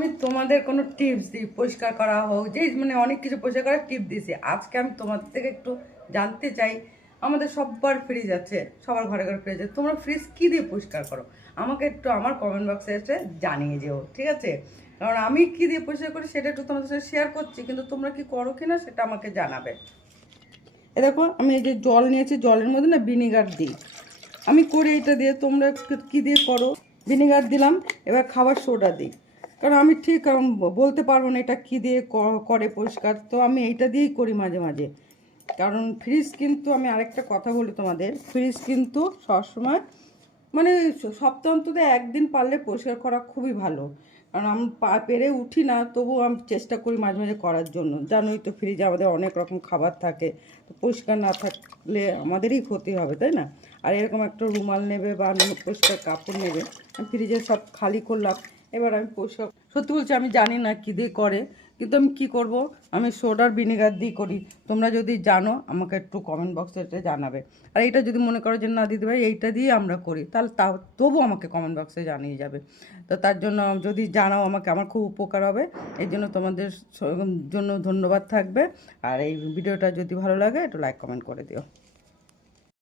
আমি তোমাদের কোনো টিপস দিই পরিষ্কার করা হোক, যে মানে অনেক কিছু পরিষ্কার করার টিপ দিছি। আজকে আমি তোমাদের থেকে একটু জানতে চাই, আমাদের সবার ফ্রিজ আছে, সবার ঘরে ঘরে ফ্রিজ আছে, তোমরা ফ্রিজ কী দিয়ে পরিষ্কার করো? আমাকে একটু আমার কমেন্ট বক্সে এসে জানিয়ে যেও, ঠিক আছে? কারণ আমি কী দিয়ে পরিষ্কার করি সেটা একটু তোমাদের সাথে শেয়ার করছি, কিন্তু তোমরা কি করো কি না সেটা আমাকে জানাবে। এ দেখো, আমি এই যে জল নিয়েছি, জলের মধ্যে না ভিনিগার দিই। আমি করি এটা দিয়ে, তোমরা কী দিয়ে করো? ভিনিগার দিলাম, এবার খাবার সোডা দিই। কারণ আমি ঠিক বলতে পারবো না এটা কী দিয়ে করে পরিষ্কার, তো আমি এইটা দিয়েই করি মাঝে মাঝে। কারণ ফ্রিজ কিন্তু, আমি আরেকটা কথা বলি তোমাদের, ফ্রিজ কিন্তু সবসময় মানে সপ্তাহ অন্তত একদিন পারলে পরিষ্কার করা খুবই ভালো। কারণ আমি পেরে উঠি না, তবুও আমি চেষ্টা করি মাঝে মাঝে করার জন্য। জানোই তো ফ্রিজে আমাদের অনেক রকম খাবার থাকে, তো পরিষ্কার না থাকলে আমাদেরই ক্ষতি হবে, তাই না? আর এরকম একটা রুমাল নেবে বা পরিষ্কার কাপড় নেবে, আমি ফ্রিজে সব খালি করলাম। এবার আমি পরিষ্কার, সত্যি বলছি আমি জানি না কী দিয়ে করে, কিন্তু আমি কী করব, আমি সোডার ভিনেগার দিয়ে করি। তোমরা যদি জানো আমাকে একটু কমেন্ট বক্সে এটা জানাবে। আর এইটা যদি মনে করো যে না দিতে পারি, এইটা দিয়ে আমরা করি, তাহলে তবু আমাকে কমেন্ট বক্সে জানিয়ে যাবে। তো তার জন্য যদি জানাও আমাকে, আমার খুব উপকার হবে। এই জন্য তোমাদের জন্য ধন্যবাদ থাকবে। আর এই ভিডিওটা যদি ভালো লাগে একটু লাইক কমেন্ট করে দিও।